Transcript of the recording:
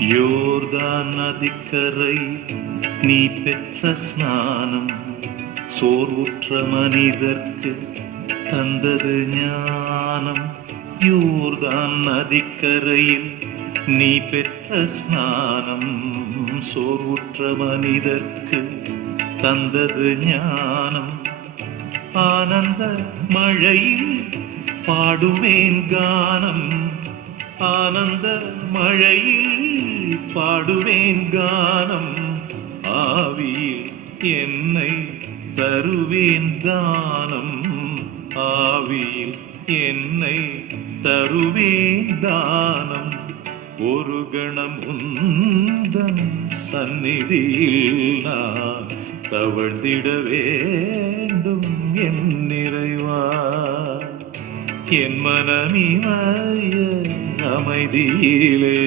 யோர்தான் நதிக்கரை நீ பெற்ற ஸ்நானம் சோர்வுற்ற மனிதர்க்கு தந்தது ஞானம். யோர்தான் நதிக்கரையில் நீ பெற்ற ஸ்நானம் சோர்வுற்ற மனிதர்க்கு தந்தது ஞானம். ஆனந்த மழையில் பாடுவேன் கானம், ஆனந்த மழையில் பாடுவேன் கானம். ஆவியில் என்னை தருவேன் தானம், ஆவியில் என்னை தருவேன் தானம். ஒரு கணம் உந்தன் சந்நிதியில் நான் தவழ்ந்திட வேண்டும் என் நிறைவா. என் மனமிமய அமைதியிலே